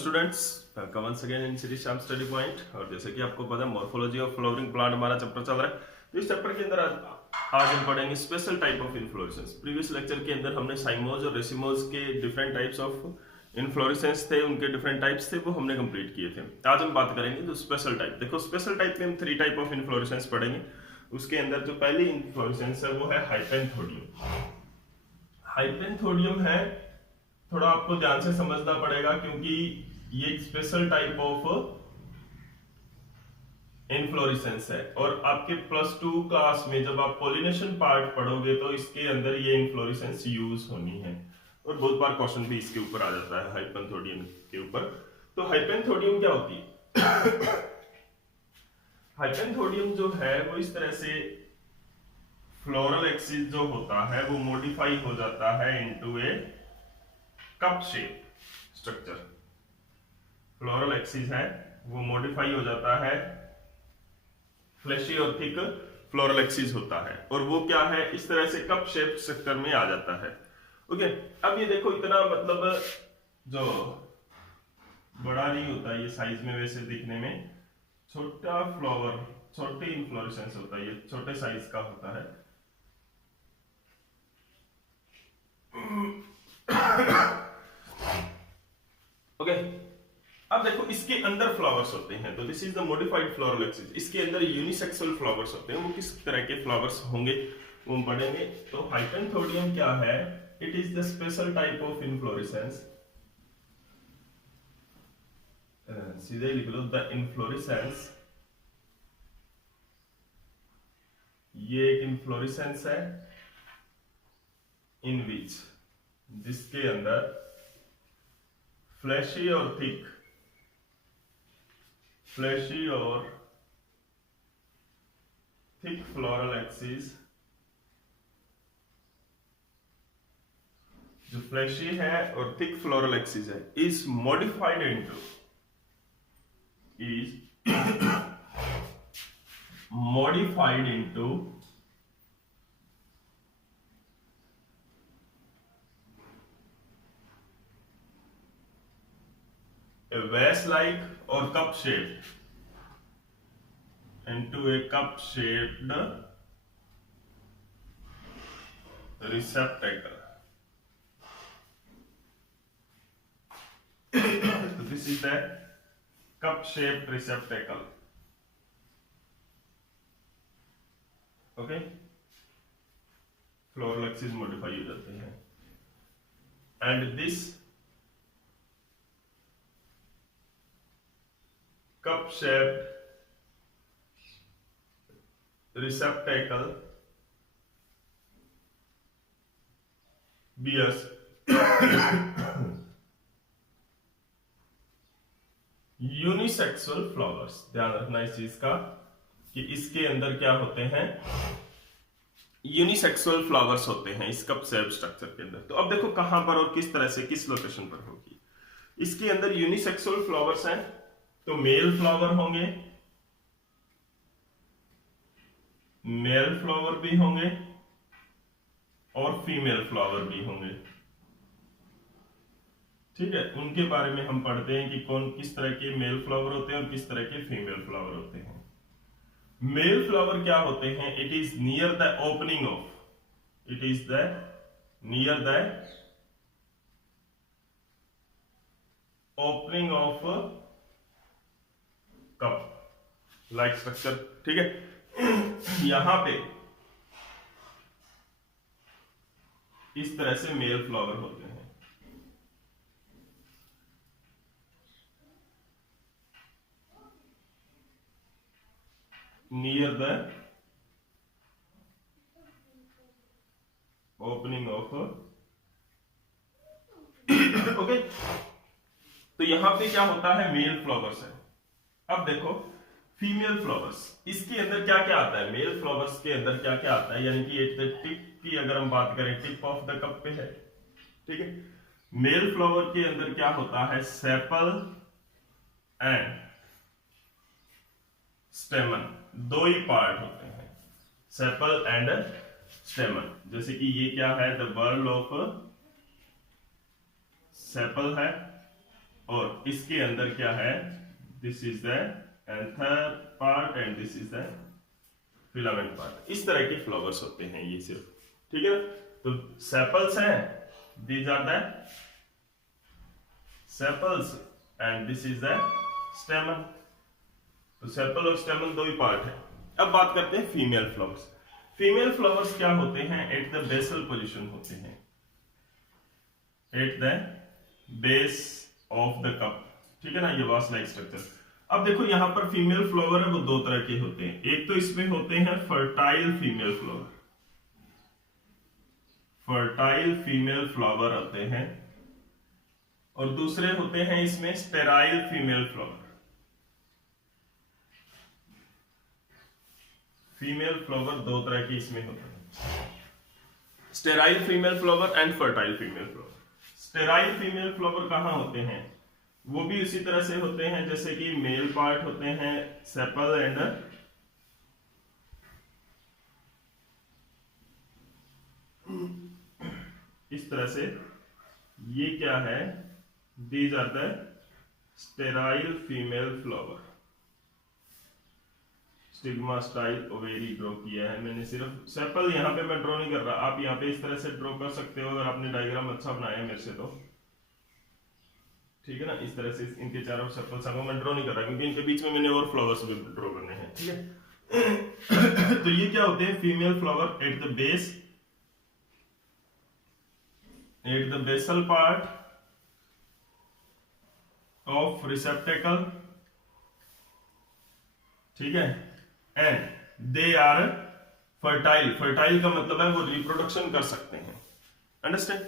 Students, welcome once again in Shri Shyam study point. और जैसे कि आपको पता है मॉर्फोलॉजी ऑफ फ्लावरिंग प्लांट हमारा चैप्टर चल रहा है। तो इस चैप्टर के अंदर आज हम पढ़ेंगे special type of inflorescence. Previous lecture के अंदर हमने साइमोज और रेसिमोज के डिफरेंट टाइप्स ऑफ इन्फ्लोरेसेंस थे, उनके डिफरेंट टाइप्स थे, वो हमने कंप्लीट किए थे। आज हम बात करेंगे तो स्पेशल टाइप। देखो स्पेशल टाइप में हम 3 टाइप ऑफ इन्फ्लोरेसेंस पढ़ेंगे। उसके अंदर जो पहली इन्फ्लोरेसेंस है वो है हाइपेंथोडियम। हाइपेंथोडियम है, थोड़ा आपको ध्यान से समझना पड़ेगा क्योंकि ये एक स्पेशल टाइप ऑफ इन्फ्लोरेसेंस है। और आपके +2 क्लास में जब आप पोलिनेशन पार्ट पढ़ोगे तो इसके अंदर ये इन्फ्लोरेसेंस यूज होनी है। और बहुत बार क्वेश्चन भी इसके ऊपर आ जाता है हाइपेंथोडियम के ऊपर। तो हाइपेंथोडियम क्या होती है? हाइपेंथोडियम जो है वो इस तरह से फ्लोरल एक्सिस जो होता है वो मॉडिफाई हो जाता है into a cup shape structure. Floral axis है वो मॉडिफाई हो जाता है, फ्लैशी और थिक फ्लोरल एक्सिस होता है और वो क्या है इस तरह से कप शेप स्ट्रक्चर में आ जाता है। ओके, अब ये देखो इतना मतलब जो बड़ा नहीं होता ये साइज में, वैसे दिखने में छोटा फ्लावर, छोटी इन्फ्लोरेसेंस होता है, ये छोटे साइज का होता है। ओके, अब देखो इसके अंदर फ्लावर्स होते हैं, तो this is the modified floral axis. इसके अंदर यूनिसेक्सुअल फ्लावर्स होते हैं, वो किस तरह के फ्लावर्स होंगे वो हम पढ़ेंगे। तो हाइपेंथोडियम क्या है? It is the special type of inflorescence. सीधे लिख लो द इन्फ्लोरेसेंस। ये एक इन्फ्लोरेसेंस है इन विच, जिसके अंदर फ्लैशी और थिक, फ्लैशी और थिक फ्लोरल एक्सिस, जो फ्लैशी है और थिक फ्लोरल एक्सिस है, is modified into a vase like or cup shaped into a cup shaped receptacle. So this is the cup shaped receptacle. Okay, floral axis modify हो जाते हैं and this cup shaped receptacle bears unisexual flowers. ध्यान रखना इस चीज का कि इसके अंदर क्या होते हैं, यूनिसेक्सुअल फ्लावर्स होते हैं इस कप शेप स्ट्रक्चर के अंदर। तो अब देखो कहां पर और किस तरह से किस लोकेशन पर होगी। इसके अंदर यूनिसेक्सुअल फ्लावर्स हैं, तो मेल फ्लावर होंगे, मेल फ्लावर भी होंगे और फीमेल फ्लावर भी होंगे। ठीक है, उनके बारे में हम पढ़ते हैं कि कौन किस तरह के मेल फ्लावर होते हैं और किस तरह के फीमेल फ्लावर होते हैं। मेल फ्लावर क्या होते हैं? It is near the opening of, it is the near the opening of cup like structure. ठीक है, यहां पे इस तरह से मेल फ्लावर होते हैं। Near the opening of okay, तो यहां पे क्या होता है, मेल फ्लावर्स है। अब देखो फीमेल फ्लावर्स, इसके अंदर क्या क्या आता है? मेल फ्लावर्स के अंदर क्या क्या आता है, यानी कि एक टिप की अगर हम बात करें, टिप ऑफ द कप पे है। ठीक है, मेल फ्लावर के अंदर क्या होता है, सेपल एंड स्टेमन, दो ही पार्ट होते हैं, सेपल एंड स्टेमन। जैसे कि ये क्या है, द बर्ल ऑफ सेपल है और इसके अंदर क्या है, this is the anther part and this is the filament part. इस तरह के फ्लावर्स होते हैं ये सिर्फ, ठीक है। तो सेपल्स हैं, these are the sepals and this is the stamen. तो सेपल और स्टेमन दो ही पार्ट है। अब बात करते हैं फीमेल फ्लावर्स। फीमेल फ्लावर्स क्या होते हैं, एट द बेसल पोजीशन होते हैं, eight the base of the cup, ठीक है ना, ये वास लाइक स्ट्रक्चर। अब देखो यहां पर फीमेल फ्लावर है वो दो तरह के होते हैं। एक तो इसमें होते हैं fertile female flower, fertile female flower होते हैं, और दूसरे होते हैं इसमें sterile female flower. Female flower दो तरह की इसमें होते हैं, sterile female flower and fertile female flower. Sterile female flower कहां होते हैं, वो भी उसी तरह से होते हैं जैसे कि मेल पार्ट होते हैं सेपल एंड इस तरह से। ये क्या है, these are the sterile female flower. Stigma style ovary draw किया है मैंने, सिर्फ सेपल यहाँ पे मैं ड्रॉ नहीं कर रहा, आप यहाँ पे इस तरह से ड्रॉ कर सकते हो अगर आपने डायग्राम अच्छा बनाया है मेरे से तो, ठीक है ना। इस तरह से इनके चारों सेपल्स को मैं ड्रॉ नहीं कर रहा क्योंकि इनके बीच में मैंने और फ्लावर्स भी ड्रॉ करने हैं, ठीक है। तो ये क्या होते हैं, female flower at the base, at the basal part of receptacle, ठीक है, and they are fertile. Fertile का मतलब है वो रिप्रोडक्शन कर सकते हैं, अंडरस्टैंड।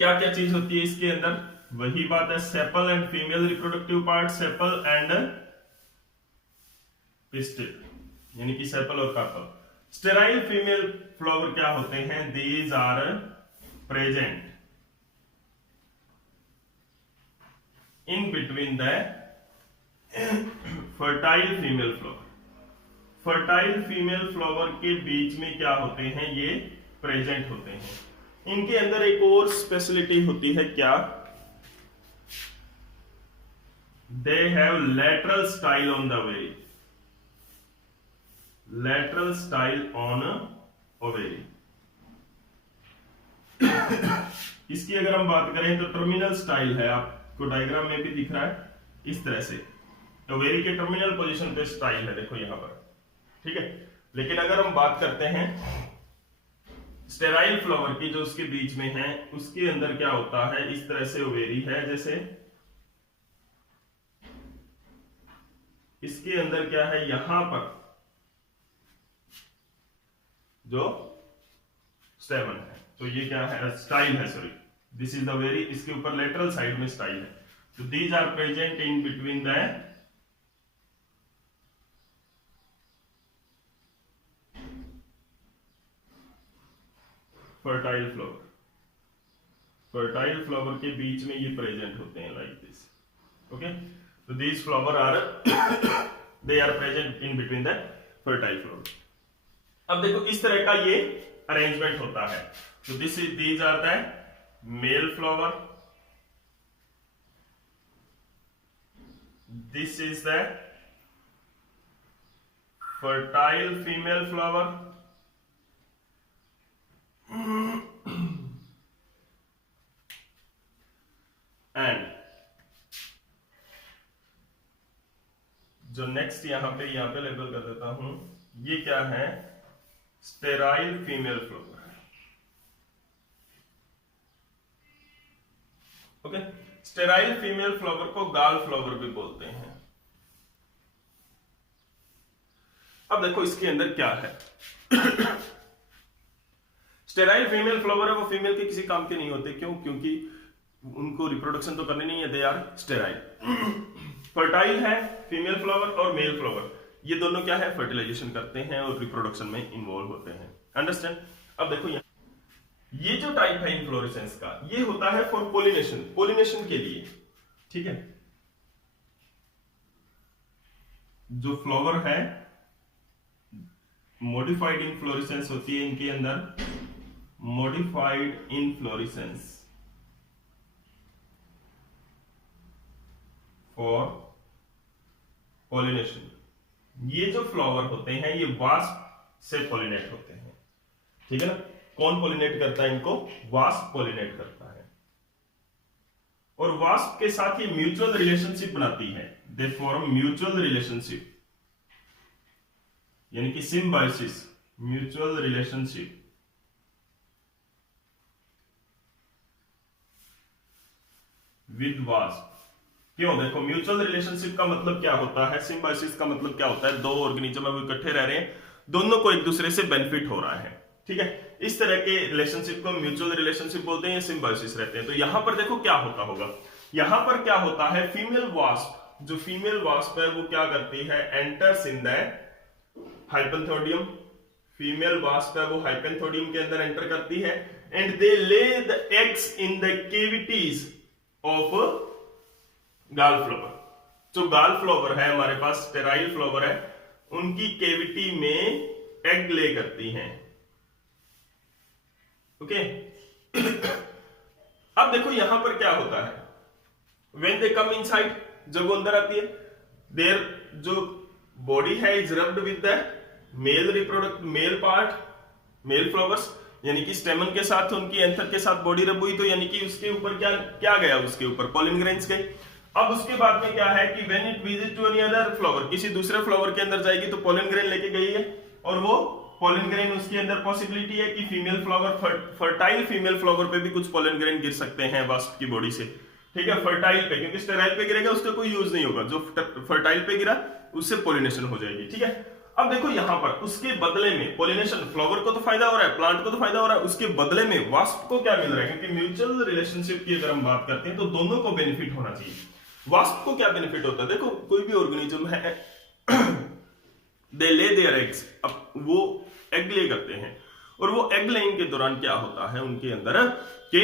क्या क्या चीज होती है इसके अंदर, वही बात है, sepal and female reproductive part, sepal and pistil, यानी कि सेपल और कार्पल। स्टेराइल फीमेल फ्लावर क्या होते हैं, these are present in between the fertile female flower. Fertile female flower के बीच में क्या होते हैं, ये प्रेजेंट होते हैं। इनके अंदर एक और स्पेशलिटी होती है, क्या, they have lateral style on the ovary, lateral style on ovary. इसकी अगर हम बात करें तो टर्मिनल स्टाइल है, आपको डायग्राम में भी दिख रहा है इस तरह से, ओवेरी के टर्मिनल पोजीशन पे स्टाइल है, देखो यहां पर, ठीक है। लेकिन अगर हम बात करते हैं स्टेराइल फ्लावर की, जो उसके बीच में है, उसके अंदर क्या होता है, इस तरह से ओवेरी है जैसे, इसके अंदर क्या है, यहां पर जो स्टेमन है, तो ये क्या है, स्टाइल है, sorry, this is the ovary, इसके ऊपर लेटरल साइड में स्टाइल है। तो these are present in between the fertile flower, fertile flower के बीच में ये प्रेजेंट होते हैं लाइक दिस, ओके। तो these flower are they are present in between the fertile flower. अब देखो इस तरह का ये अरेंजमेंट होता है। तो this is, these are the male flower, this is the fertile female flower, and जो नेक्स्ट यहां पे लेबल कर देता हूं, ये क्या है, sterile female flower, okay. Sterile female flower को गाल फ्लावर भी बोलते हैं। अब देखो इसके अंदर क्या है, स्टेराइल फीमेल फ्लावर है वो फीमेल के किसी काम के नहीं होते, क्यों, क्योंकि उनको रिप्रोडक्शन तो करनी नहीं है, दे आर स्टेराइल। फर्टाइल है फीमेल फ्लावर और मेल फ्लावर, ये दोनों क्या है, फर्टिलाइजेशन करते हैं और रिप्रोडक्शन में इन्वॉल्व होते हैं, अंडरस्टैंड। अब देखो ये जो टाइप है इनफ्लोरेसेंस का, ये होता है फॉर पोलिनेशन, पोलिनेशन के लिए, ठीक है। जो फ्लावर है मॉडिफाइड इनफ्लोरेसेंस होती है इनके अंदर, मॉडिफाइड इनफ्लोरेसेंस, फॉर पॉलिनेशन। ये जो फ्लावर होते हैं ये वास्प से पॉलिनेट होते हैं, ठीक है ना। कौन पॉलिनेट करता है इनको? वास्प पॉलिनेट करता है। और वास्प के साथ ये म्यूचुअल रिलेशनशिप बनाती है, दे फॉर्म म्यूचुअल रिलेशनशिप, यानी कि symbiosis, mutual relationship. With wasp. क्यों? देखो म्यूचुअल रिलेशनशिप का मतलब क्या होता है, सिम्बायोसिस का मतलब क्या होता है, दो ऑर्गेनिज्म है वो इकट्ठे रह रहे हैं, दोनों को एक दूसरे से बेनिफिट हो रहा है, ठीक है। इस तरह के रिलेशनशिप को म्यूचुअल रिलेशनशिप बोलते हैं, सिम्बायोसिस रहते हैं। तो यहां पर देखो क्या होता होगा, यहां पर क्या होता है, फीमेल वास्प, जो फीमेल वास्प है वो क्या करती है, enters in the hypanthodium. Female wasp है वो हाइपेंथोडियम के अंदर एंटर करती है, एंड दे ले the eggs in the cavities of गाल फ्लावर। जो गाल फ्लावर है हमारे पास, स्टेराइल फ्लावर है, उनकी केविटी में एग ले करती हैं, ओके। अब देखो यहां पर क्या होता है, व्हेन दे कम इनसाइड, जब वो अंदर आती है, देयर जो बॉडी है is rubbed with the male reproductive, male part, male flowers, यानी कि स्टेमन के साथ उनकी एंथर के साथ बॉडी रब हुई, तो यानी कि उसके ऊपर क्या क्या गया, उसके ऊपर पॉलिन ग्रेन्स गए। अब उसके बाद में क्या है कि when it visit to any other flower, किसी दूसरे फ्लावर के अंदर जाएगी तो पॉलिन ग्रेन लेके गई है, और वो पॉलिन ग्रेन उसके अंदर पॉसिबिलिटी है कि female flower, fertile female flower पे भी कुछ पॉलिन ग्रेन गिर सकते हैं वास्प की बॉडी से, ठीक है। फर्टाइल पे, क्योंकि स्टेराइल पे गिरेगा उसका कोई यूज नहीं होगा, जो फर्टाइल पे गिरा उससे पॉलिनेशन हो जाएगी, ठीक है। अब देखो यहां पर उसके बदले में पॉलिनेशन, फ्लावर को तो फायदा हो रहा है, प्लांट को तो फायदा हो रहा है, उसके बदले में वास्प को क्या मिल रहा है, क्योंकि म्यूचुअल रिलेशनशिप की अगर हम बात करते हैं तो दोनों को बेनिफिट होना चाहिए। वास्प को क्या बेनिफिट होता है, देखो कोई भी ऑर्गेनिज्म है, दे ले देयर एग्स, अब वो एग ले करते हैं, और वो एग लेइंग के दौरान क्या होता है उनके अंदर कि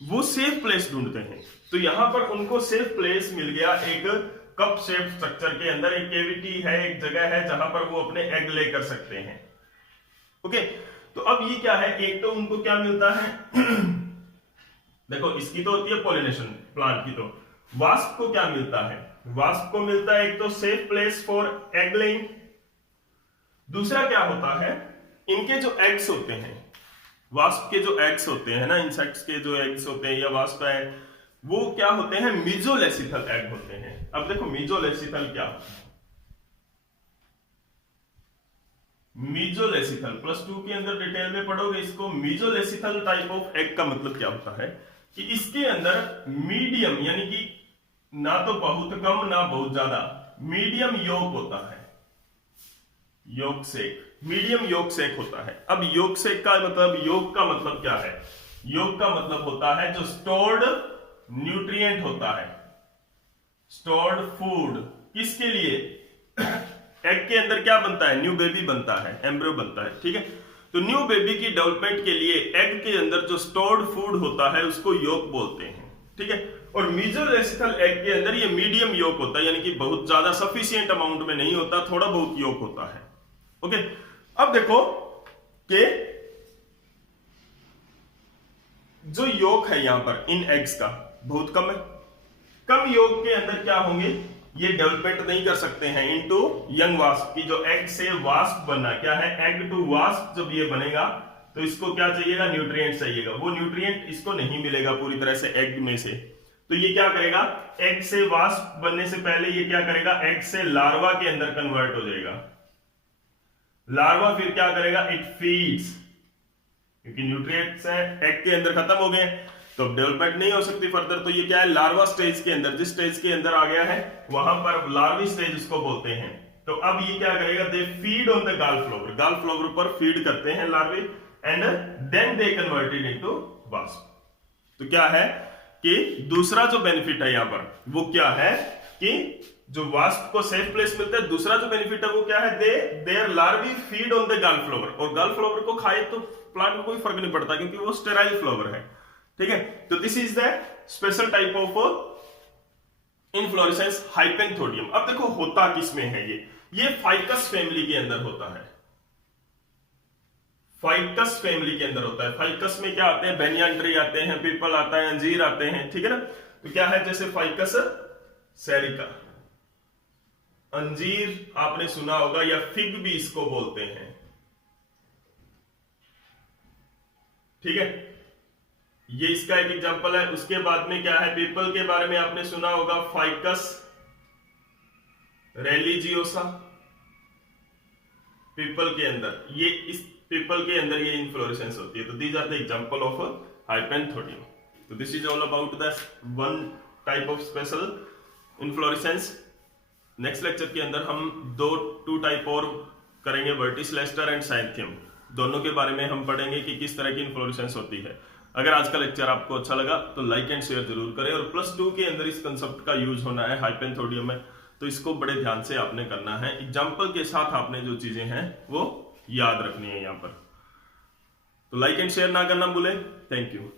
वो सेफ प्लेस ढूंढते हैं। तो यहां पर उनको सेफ प्लेस मिल गया, एक कप शेप स्ट्रक्चर के अंदर एक केविटी है, एक जगह है जहां पर वो अपने एग ले कर सकते हैं, ओके। तो अब ये क्या है, एक तो उनको क्या मिलता है देखो इसकी तो होती है पॉलिनेशन प्लांट की, तो वास्प को क्या मिलता है, वास्प को मिलता है एक तो safe place for egg laying, दूसरा क्या होता है, इनके जो एग्स होते हैं, वास्प के जो एग्स होते हैं ना, इंसेक्ट्स के जो एग्स होते हैं या वास्प है, वो क्या होते हैं, मीजोलेसिथल एग होते हैं। अब देखो मीजोलेसिथल क्या होता है, मीजोलेसिथल +2 के अंदर डिटेल में पढ़ोगे इसको। मीजोलेसिथल टाइप ऑफ एग का मतलब क्या होता है कि इसके अंदर मीडियम, यानी कि ना तो बहुत कम ना बहुत ज्यादा, मीडियम योग होता है, योग सेक, मीडियम योग सेक होता है। अब योग सेक का मतलब, योग का मतलब क्या है, योग का मतलब होता है जो स्टोर्ड न्यूट्रिएंट होता है, स्टोर्ड फूड, किसके लिए, एग के अंदर क्या बनता है, न्यू बेबी बनता है, एम्ब्रियो बनता है, ठीक है। तो न्यू बेबी की डेवलपमेंट के लिए एग के अंदर जो स्टोर्ड फूड होता है उसको योग बोलते हैं, ठीक है। और मीजोलेसिथल एग के अंदर ये मीडियम योग होता है, यानी कि बहुत ज्यादा सफिशिएंट अमाउंट में नहीं होता, थोड़ा बहुत योग होता है, ओके। अब देखो कि जो योग है यहां पर इन एग्स का बहुत कम है, कम योग के अंदर क्या होंगे, ये डेवलपमेंट नहीं कर सकते हैं इनटू यंग वास्प की, जो एग से वास्प बनना क्या है, एग टू वास्प जब ये बनेगा तो इसको क्या चाहिएगा, न्यूट्रिएंट चाहिएगा, वो न्यूट्रिएंट इसको नहीं मिलेगा पूरी तरह से एग में से, तो ये क्या करेगा, एग से वास्प बनने से पहले ये क्या करेगा, एग से लार्वा के अंदर कन्वर्ट हो जाएगा, लार्वा फिर क्या करेगा, इट फीड्स, क्योंकि न्यूट्रिएंट्स है एग के अंदर खत्म हो गए तो अब डेवलपमेंट नहीं हो सकती फर्दर, तो ये क्या है, लार्वा स्टेज के अंदर, जिस स्टेज के अंदर आ गया है वहां पर लार्वी स्टेज इसको बोलते हैं। तो अब ये क्या करेगा, they feed on the gall flower, gall flower पर फीड करते हैं larvae, and then they converted into wasp. तो क्या है कि दूसरा जो बेनिफिट है यहां पर वो क्या है कि जो वास्प को सेफ प्लेस मिलता है, दूसरा जो बेनिफिट है वो क्या है, there larvae feed on the gall flower, और गाल फ्लावर को खाए तो प्लांट को कोई फर्क नहीं पड़ता क्योंकि वो स्टेराइल फ्लावर है, ठीक है। तो this is the special type of inflorescence hypanthodium. अब देखो होता किसमें है, ये फाइकस फैमिली के अंदर होता है, फाइकस फैमिली के अंदर होता है। फाइकस में क्या आते हैं, बेनियन ट्री आते हैं, पीपल आता है, अंजीर आते हैं, ठीक है ना। तो क्या है, जैसे फाइकस सेरिका। अंजीर आपने सुना होगा, या फिग भी इसको बोलते हैं। ठीक है, ये इसका एक एग्जांपल है। उसके बाद में क्या है, पीपल के बारे में आपने सुना होगा, फाइकस रेलिजियोसा। पीपल के अंदर ये, इस पीपल के अंदर ये इन्फ्लोरेसेंस होती है। तो these are the example of hypanthodium. तो this is all about the one type of special inflorescence. Next lecture के अंदर हम टू टाइप और करेंगे, वर्टिसलेस्टर एंड साइंथियम। दोनों के बारे में हम पढ़ेंगे कि किस तरह की इन्फ्लोरेसेंस होती है। अगर आज का लेक्चर आपको अच्छा लगा तो लाइक एंड शेयर जरूर करें। और +2 के अंदर इस कंसेप्ट का यूज होना है हाइपेंथोडियम में, तो इसको बड़े ध्यान से आपने करना है। एग्जाम्पल के साथ आपने जो चीजें हैं वो याद रखनी है यहाँ पर। तो लाइक एंड शेयर ना करना भूलें। Thank you.